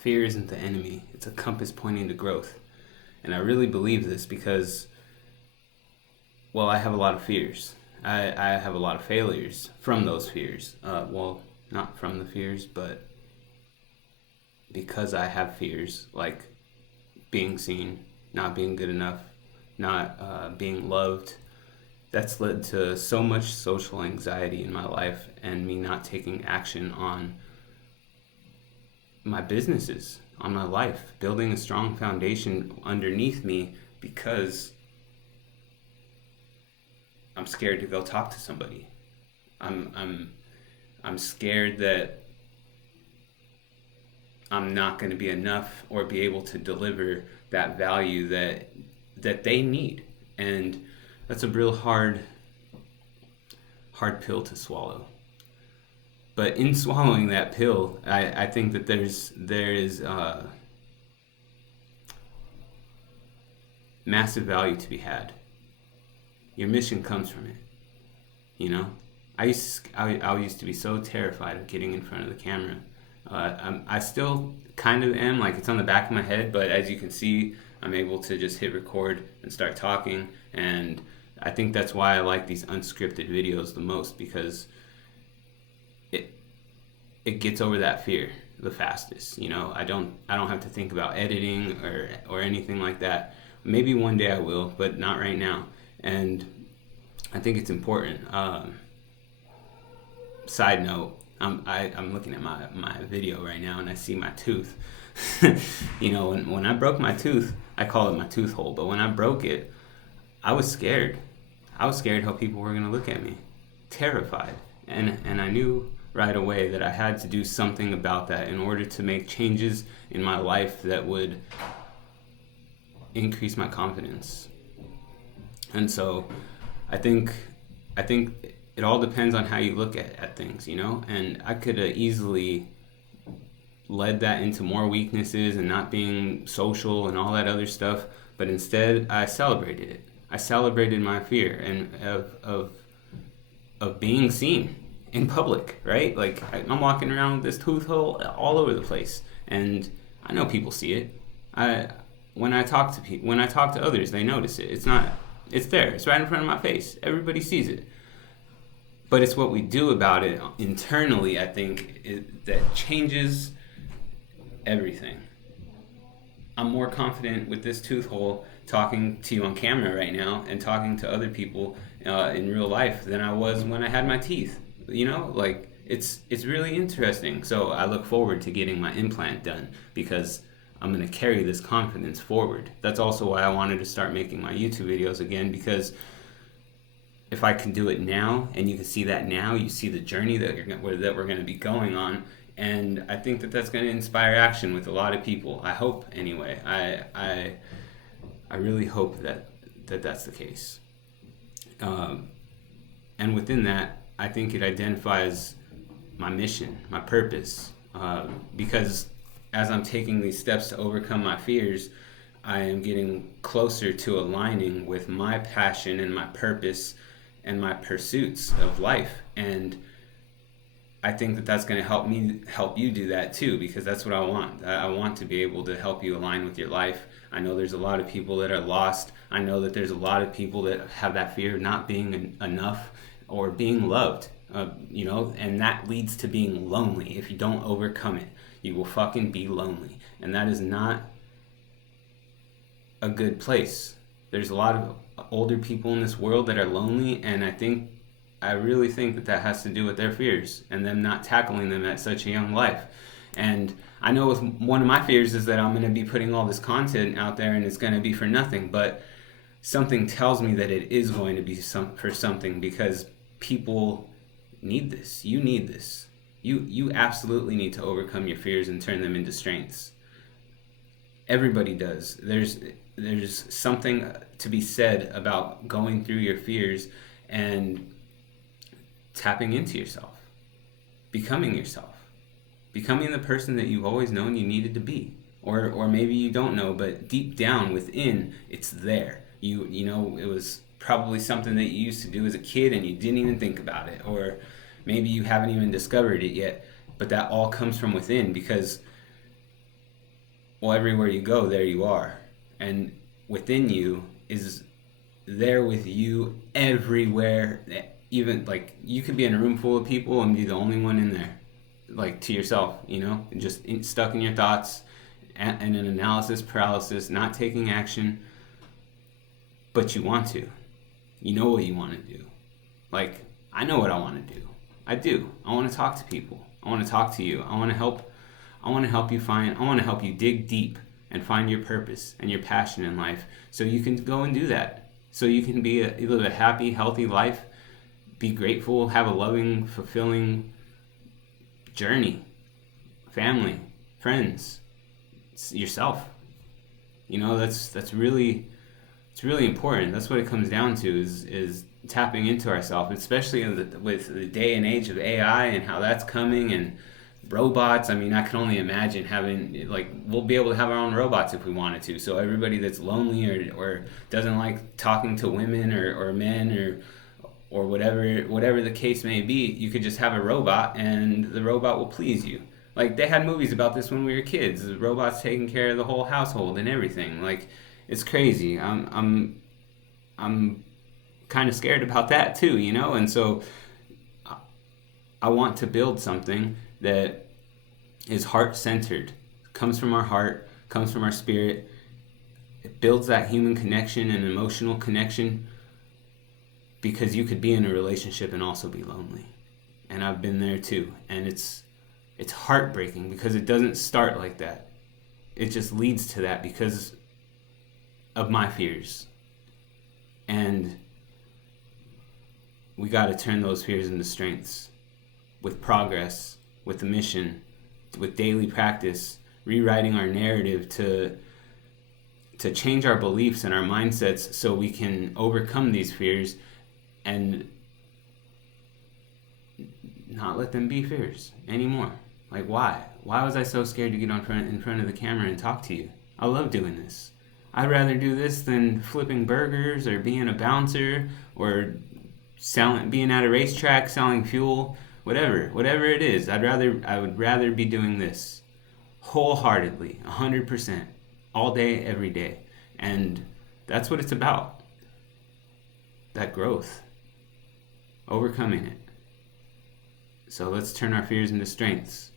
Fear isn't the enemy. It's a compass pointing to growth. And I really believe this because, well, I have a lot of fears. I have a lot of failures from those fears. Well, not from the fears, but because I have fears, like being seen, not being good enough, not being loved. That's led to so much social anxiety in my life and me not taking action on my businesses, on my life, building a strong foundation underneath me because I'm scared to go talk to somebody. I'm scared that I'm not going to be enough or be able to deliver that value that they need. And that's a real hard pill to swallow. But in swallowing that pill, I think that there is massive value to be had. Your mission comes from it. You know, I used to be so terrified of getting in front of the camera. I still kind of am, like it's on the back of my head, but as you can see, I'm able to just hit record and start talking. And I think that's why I like these unscripted videos the most, because it gets over that fear the fastest. You know, I don't have to think about editing or anything like that. Maybe one day I will, but not right now. And I think it's important. Side note, I'm looking at my video right now and I see my tooth. You know, when I broke my tooth, I call it my tooth hole, but when I broke it, I was scared. I was scared how people were going to look at me. Terrified. And I knew right away that I had to do something about that in order to make changes in my life that would increase my confidence. And so I think it all depends on how you look at things, you know? And I could have easily led that into more weaknesses and not being social and all that other stuff, but instead I celebrated it. I celebrated my fear and of being seen in public, right? Like I'm walking around with this tooth hole all over the place, and I know people see it. When I talk to others, they notice it. It's there. It's right in front of my face. Everybody sees it. But it's what we do about it internally, I think, that changes everything. I'm more confident with this tooth hole talking to you on camera right now and talking to other people in real life than I was when I had my teeth. You know, like it's really interesting. So I look forward to getting my implant done because I'm going to carry this confidence forward. That's also why I wanted to start making my YouTube videos again, because if I can do it now and you can see that now, you see the journey that we're going to be going on. And I think that that's going to inspire action with a lot of people. I hope, anyway. I really hope that that's the case. And within that, I think it identifies my mission, my purpose. Because as I'm taking these steps to overcome my fears, I am getting closer to aligning with my passion and my purpose and my pursuits of life. And I think that that's going to help you do that too, because that's what I want. I want to be able to help you align with your life. I know there's a lot of people that are lost. I know that there's a lot of people that have that fear of not being enough or being loved, you know, and that leads to being lonely. If you don't overcome it, you will fucking be lonely. And that is not a good place. There's a lot of older people in this world that are lonely, and I really think that has to do with their fears and them not tackling them at such a young life. And I know one of my fears is that I'm going to be putting all this content out there and it's going to be for nothing, but something tells me that it is going to be for something, because people need this. You need this. You absolutely need to overcome your fears and turn them into strengths. Everybody does. There's something to be said about going through your fears and tapping into yourself, becoming the person that you've always known you needed to be, or maybe you don't know, but deep down within, it's there. You know, it was probably something that you used to do as a kid and you didn't even think about it, or maybe you haven't even discovered it yet, but that all comes from within, because well, everywhere you go, there you are. And within you is there with you everywhere. Even like you could be in a room full of people and be the only one in there, like to yourself, just stuck in your thoughts and an analysis paralysis, not taking action, but you want to. You know what you want to do. Like, I know what I want to do. I do. I want to talk to people. I want to talk to you. I want to help. I want to help you find. I want to help you dig deep and find your purpose and your passion in life, so you can go and do that. So you can live a happy, healthy life. Be grateful. Have a loving, fulfilling journey. Family, friends, yourself. That's really. It's really important. That's what it comes down to is tapping into ourselves, especially with the day and age of AI and how that's coming and robots. I mean, I can only imagine having, like, we'll be able to have our own robots if we wanted to. So everybody that's lonely or doesn't like talking to women or men or whatever the case may be, you could just have a robot and the robot will please you. Like, they had movies about this when we were kids. The robots taking care of the whole household and everything. Like, it's crazy. I'm kind of scared about that too, And so I want to build something that is heart-centered, comes from our heart, comes from our spirit. It builds that human connection and emotional connection, because you could be in a relationship and also be lonely. And I've been there too. And it's heartbreaking because it doesn't start like that. It just leads to that because of my fears. And we got to turn those fears into strengths with progress, with a mission, with daily practice, rewriting our narrative to change our beliefs and our mindsets so we can overcome these fears and not let them be fears anymore. Like, why? Why was I so scared to get in front of the camera and talk to you? I love doing this. I'd rather do this than flipping burgers or being a bouncer or being at a racetrack selling fuel, whatever it is. I would rather be doing this wholeheartedly, 100%, all day, every day. And that's what it's about. That growth, overcoming it. So let's turn our fears into strengths.